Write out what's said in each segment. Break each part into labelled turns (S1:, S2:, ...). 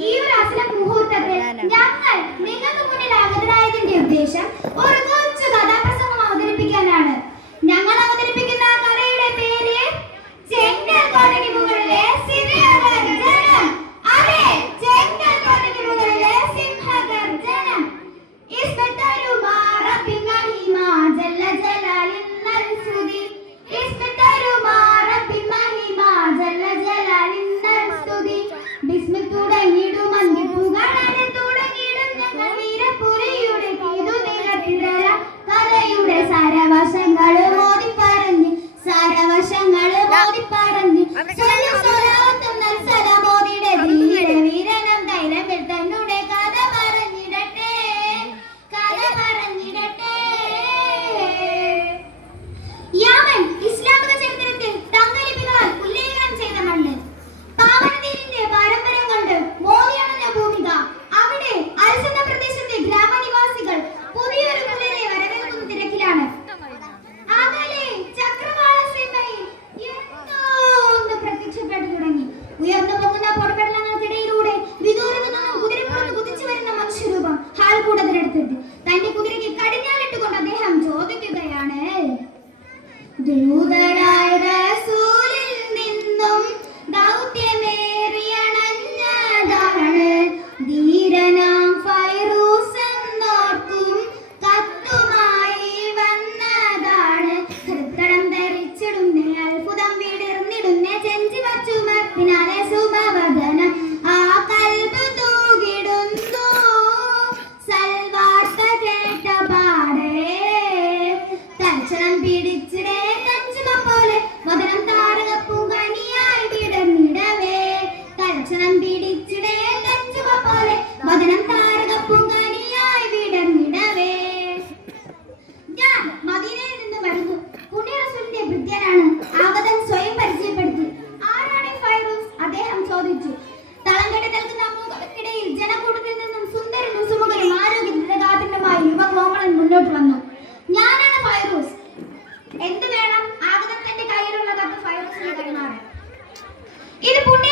S1: ഈ ഒരു അസല മുഹൂർത്തത്തിൽ ഞങ്ങൾ നിങ്ങൾക്ക് മുന്നിൽ അവതരായതിന്റെ ഉദ്ദേശം ഒരു bonito.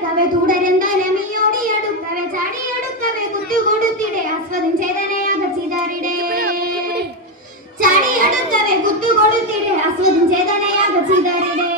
S1: ഓടിയെടുക്കവേ തുടരെന്തലമിയോടിയെടുക്കവേ ചാടിയെടുക്കവേ കുത്തുകൊടുത്തിടെ അസ്വദം ചെയ്തനെ അകച്ചിതറിടെ ചാടിയെടുക്കവേ കുത്തുകൊടുത്തിടെ അസ്വദം ചെയ്തനെ അകച്ചിതറിടെ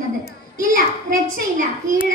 S1: പറയുന്നത് ഇല്ല രക്ഷയില്ല. കീഴ